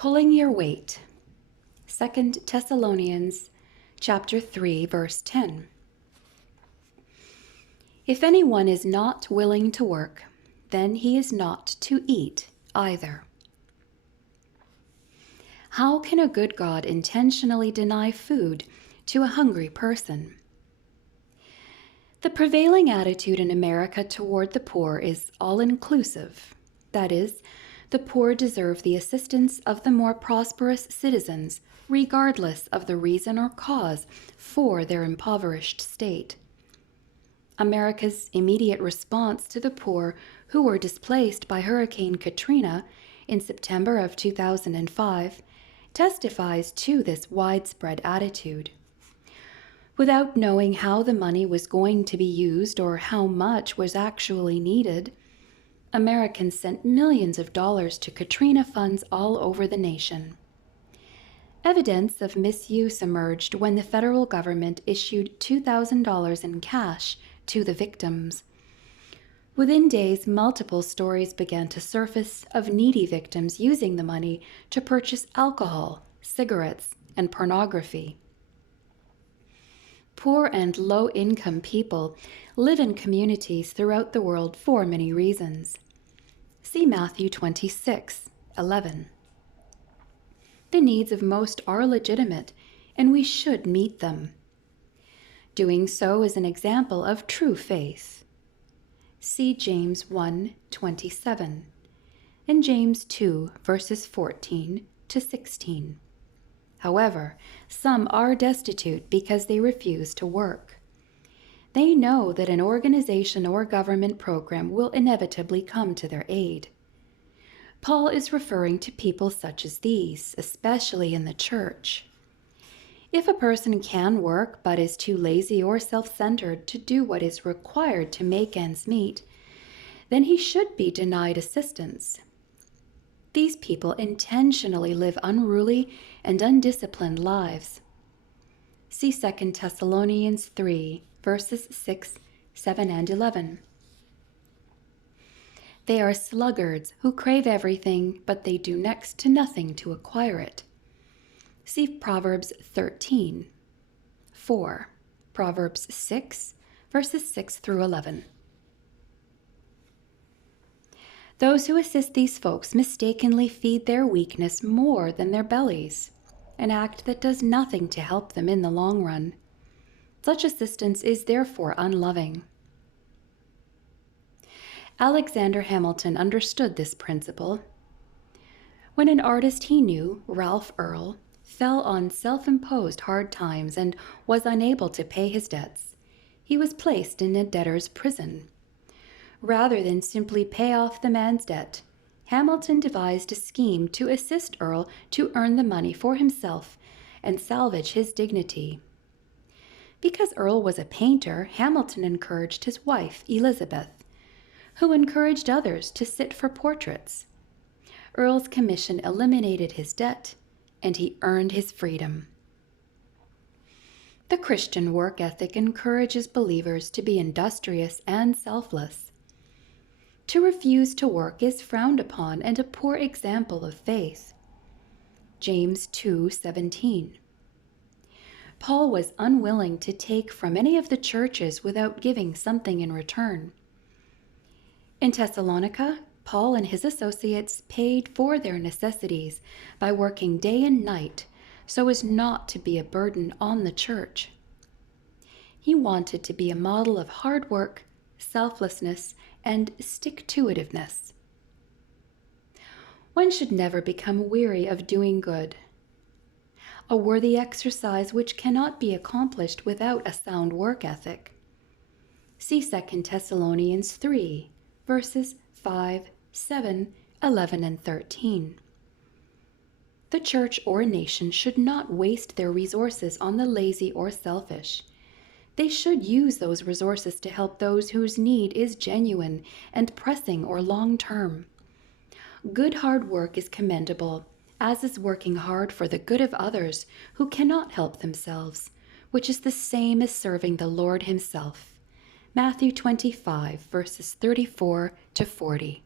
Pulling your weight. 2 Thessalonians chapter 3, verse 10. If anyone is not willing to work, then he is not to eat either. How can a good God intentionally deny food to a hungry person? The prevailing attitude in America toward the poor is all-inclusive. That is, the poor deserve the assistance of the more prosperous citizens, regardless of the reason or cause for their impoverished state. America's immediate response to the poor who were displaced by Hurricane Katrina in September of 2005 testifies to this widespread attitude. Without knowing how the money was going to be used or how much was actually needed, Americans sent millions of dollars to Katrina funds all over the nation. Evidence of misuse emerged when the federal government issued $2,000 in cash to the victims. Within days, multiple stories began to surface of needy victims using the money to purchase alcohol, cigarettes, and pornography. Poor and low-income people live in communities throughout the world for many reasons. See Matthew 26:11. The needs of most are legitimate, and we should meet them. Doing so is an example of true faith. See James 1:27 and James 2, verses 14 to 16. However, some are destitute because they refuse to work. They know that an organization or government program will inevitably come to their aid. Paul is referring to people such as these, especially in the church. If a person can work but is too lazy or self-centered to do what is required to make ends meet, then he should be denied assistance. These people intentionally live unruly and undisciplined lives. See 2 Thessalonians 3, verses 6, 7, and 11. They are sluggards who crave everything, but they do next to nothing to acquire it. See Proverbs 13, 4, Proverbs 6, verses 6 through 11. Those who assist these folks mistakenly feed their weakness more than their bellies, an act that does nothing to help them in the long run. Such assistance is therefore unloving. Alexander Hamilton understood this principle. When an artist he knew, Ralph Earl, fell on self-imposed hard times and was unable to pay his debts, he was placed in a debtor's prison. Rather than simply pay off the man's debt, Hamilton devised a scheme to assist Earl to earn the money for himself and salvage his dignity. Because Earl was a painter, Hamilton encouraged his wife, Elizabeth, who encouraged others to sit for portraits. Earl's commission eliminated his debt, and he earned his freedom. The Christian work ethic encourages believers to be industrious and selfless. To refuse to work is frowned upon and a poor example of faith. James 2:17. Paul was unwilling to take from any of the churches without giving something in return. In Thessalonica, Paul and his associates paid for their necessities by working day and night so as not to be a burden on the church. He wanted to be a model of hard work, selflessness, and stick-to-itiveness. One should never become weary of doing good, a worthy exercise which cannot be accomplished without a sound work ethic. See 2 Thessalonians 3, verses 5, 7, 11, and 13. The church or nation should not waste their resources on the lazy or selfish. They should use those resources to help those whose need is genuine and pressing or long-term. Good hard work is commendable, as is working hard for the good of others who cannot help themselves, which is the same as serving the Lord himself. Matthew 25, verses 34 to 40.